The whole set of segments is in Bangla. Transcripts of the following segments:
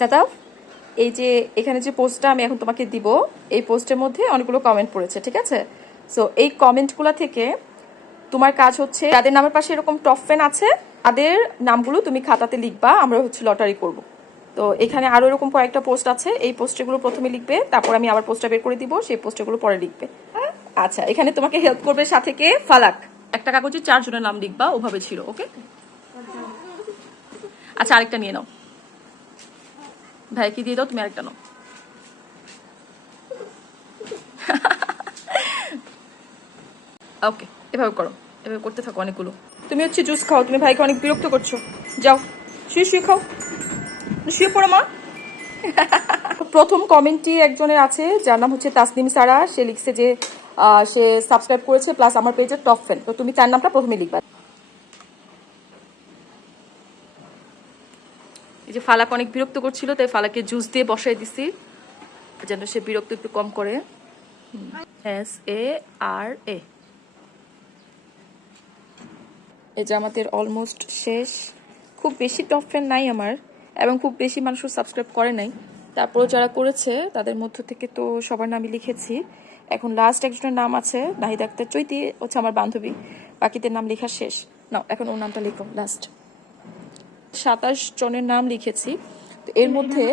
সাতাফ এই যে এখানে যে পোস্টটা আমি এখন তোমাকে দিব, এই পোস্টের মধ্যে অনেকগুলো কমেন্ট পড়েছে, ঠিক আছে? সো এই কমেন্টগুলো থেকে তোমার কাজ হচ্ছে, যাদের নামের পাশে এরকম টপ ফ্যান আছে, তাদের নামগুলো তুমি খাতাতে লিখবা, আমরা হচ্ছে লটারি করব। তো এখানে আরও এরকম কয়েকটা পোস্ট আছে, এই পোস্টগুলো প্রথমে লিখবে, তারপর আমি আবার পোস্টটা বের করে দিব, সেই পোস্টগুলো পরে লিখবে। আচ্ছা এখানে তোমাকে হেল্প করবে সাথে কে? ফালাক। একটা কাগজে চারজনের নাম লিখবা, ওভাবে ছিল ওকে আচ্ছা আরেকটা নিয়ে নাও। ভাই কি দিয়ে দাও, তুমি আরেকটা নাও। ওকে, এভাবে করো, এভাবে করতে থাকো অনেকগুলো। তুমি হচ্ছে জুস খাও, তুমি ভাইকে অনেক বিরক্ত করছ। যাও, শুয়ে শুয়ে খাও। শুয়ে পড়ো, মা। প্রথম কমেন্টটি একজনের আছে, যার নাম হচ্ছে তাসনিম সারা। সে লিখছে যে সে সাবস্ক্রাইব করেছে প্লাস আমার পেজের টপ ফ্যান তো তুমি তার নামটা প্রথমে লিখবা। এই যে ফালাক অনেক বিরক্ত করছিল, তাই ফালাকে জুস দিয়ে বসাই দিছি, যেন সে বিরক্ত একটু কম করে। এস এ আর এ এই যে আমাদের অলমোস্ট শেষ। খুব বেশি টপ ফ্যান নাই আমার, এবং খুব বেশি মানুষ সাবস্ক্রাইব করে নাই। তারপর যারা করেছে, তাদের মধ্য থেকে তো সবার নামই লিখেছি। এখন লাস্ট একজনের নাম আছে, নাহিদ আক্তার চৈতি, হচ্ছে আমার বান্ধবী। বাকিদের নাম লেখা শেষ। না এখন ওর নামটা লিখো লাস্ট সাতাশ জনের নাম লিখেছি। তো এর মধ্যে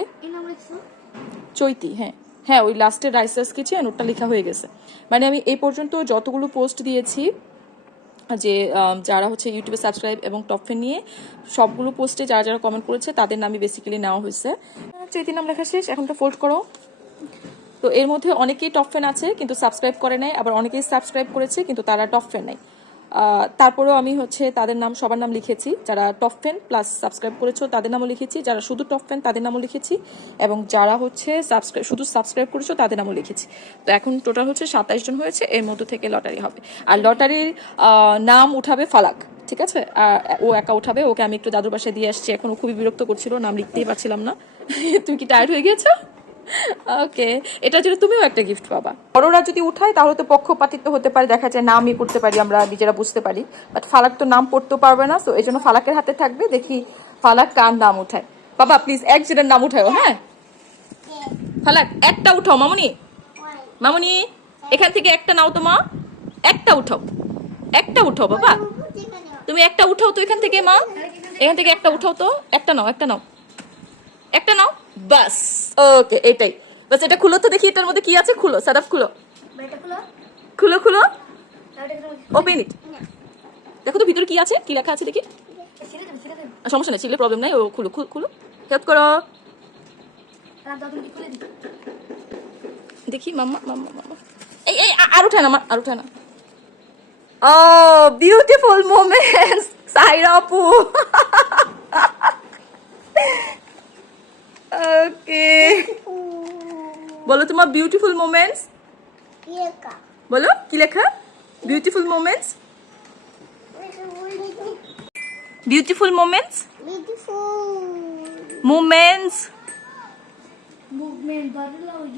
চৈতি হ্যাঁ। হ্যাঁ ওই লাস্টের রাইসার্স কিচেন ওটা লেখা হয়ে গেছে। মানে আমি এই পর্যন্ত যতগুলো পোস্ট দিয়েছি যে যারা হচ্ছে ইউটিউবে সাবস্ক্রাইব এবং টপ ফেন নিয়ে সবগুলো পোস্টে যারা যারা কমেন্ট করেছে তাদের নামই বেসিক্যালি নেওয়া হয়েছে। চৈতি নাম লেখা শেষ এখন তো ফোল্ড করো। তো এর মধ্যে অনেকেই টপ ফ্যান আছে কিন্তু সাবস্ক্রাইব করে নাই আবার অনেকেই সাবস্ক্রাইব করেছে কিন্তু তারা টপ ফ্যান নাই। আহ, তারপরেও আমি হচ্ছে তাদের নাম, সবার নাম লিখেছি। যারা টপ ফ্যান প্লাস সাবস্ক্রাইব করেছ, তাদের নামও লিখেছি। যারা শুধু টপ ফ্যান তাদের নামও লিখেছি। এবং যারা হচ্ছে সাবস্ক্রাইব শুধু সাবস্ক্রাইব করেছ, তাদের নামও লিখেছি। তো এখন টোটাল হচ্ছে সাতাইশ জন হয়েছে, এর মধ্য থেকে লটারি হবে। আর লটারির নাম উঠাবে ফালাক, ঠিক আছে? ও একা উঠাবে, ওকে আমি একটু দাদুর বাসায় দিয়ে আসছি। এখন ও খুবই বিরক্ত করছিল, নাম লিখতেই পারছিলাম না। তুমি কি টায়ার্ড হয়ে গিয়েছো? ওকে এটার জন্য তুমিও একটা গিফট পাবা। বড়রা যদি উঠায়, তাহলে তো পক্ষপাতিত্ব হতে পারে, দেখা যায় নামই করতে পারি আমরা, নিজেরা বুঝতে পারি। বাট ফালাক তো নাম পড়তেও পারবে না তো এই জন্য ফালাকের হাতে থাকবে, দেখি ফালাক কার নাম উঠায়। বাবা প্লিজ একজনের নাম উঠাও হ্যাঁ? ফালাক, একটা উঠাও, মামুনি। মামুনি, এখান থেকে একটা নাও তো মা। একটা উঠাও। একটা উঠাও, বাবা। তুমি একটা উঠাও তো এখান থেকে, মা। এখান থেকে একটা উঠাও তো। একটা নাও একটা নাও। একটা নাও। বাস। ওকে এটাই বাস এটা খুলো তো দেখি এটার মধ্যে কি আছে? খুলো সাদাফ খুলো। খুলো। খুলো ওপেন ইট দেখো তো ভিতরে কি আছে? কি লেখা আছে দেখি? সমস্যা নেই ছিল প্রবলেম নাই। ও খুলো খুলো। হেল্প করো। দেখি মাম্মা মাম্মা মাম্মা। এই এই আর উঠে না আর উঠে না ও বিউটিফুল মোমেন্টস সাইরা আপু ওকে বলো তোমার বিউটিফুল মোমেন্টস বলো কি লেখা? Beautiful moments beautiful moments beautiful moments movement বাদলা ওই